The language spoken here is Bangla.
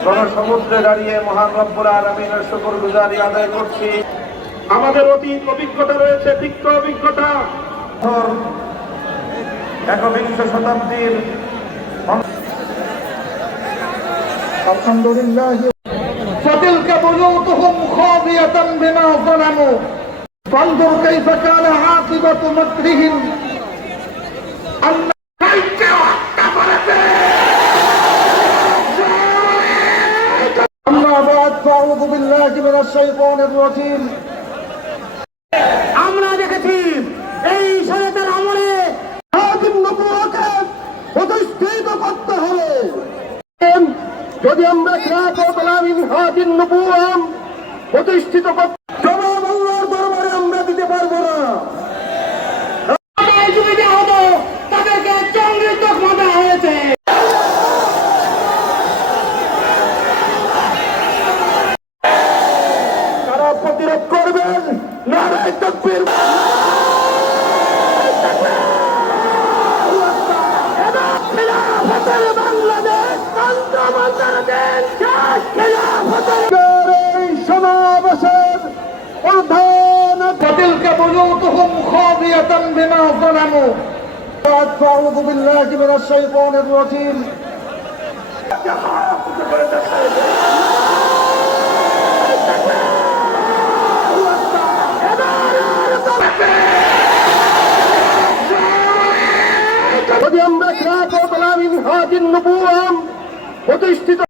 জনসমুদ্রে দাঁড়িয়ে মহান রব্বুল আলমিনের শুকর গুজারি আদায় করছি আমাদের অতীত অভিজ্ঞতা রয়েছে তিক্ত অভিজ্ঞতা একবিংশ শতাব্দীর আলহামদুলিল্লাহ فتلك بيوتهم خاوية بما ظلموا فانظر كيف كان عاقبة مكرهم فأعوذ بالله من الشيطان الرجيم আমরা দেখেছি এই শরীয়তের আমলে হাকিম নবুয়াকে প্রতিষ্ঠিত করতে হবে যদি আমরা খেলাফত আলামিন হাকিম নবুয়াম প্রতিষ্ঠিত করতে জবাব আল্লাহর দরবারে আমরা দিতে পারবো না তাদের সুবিধা হতো তাদেরকে চঙ্গির তকমা দেওয়া হয়েছে তারা প্রতিরোধ করবেন নারায় তকবীর বাংলাদেশ এই সমাবেশের প্রধান وتلك بيوتهم خاوية بما ظلموا فأعوذ بالله من الشيطان الرجيم প্রতিষ্ঠিত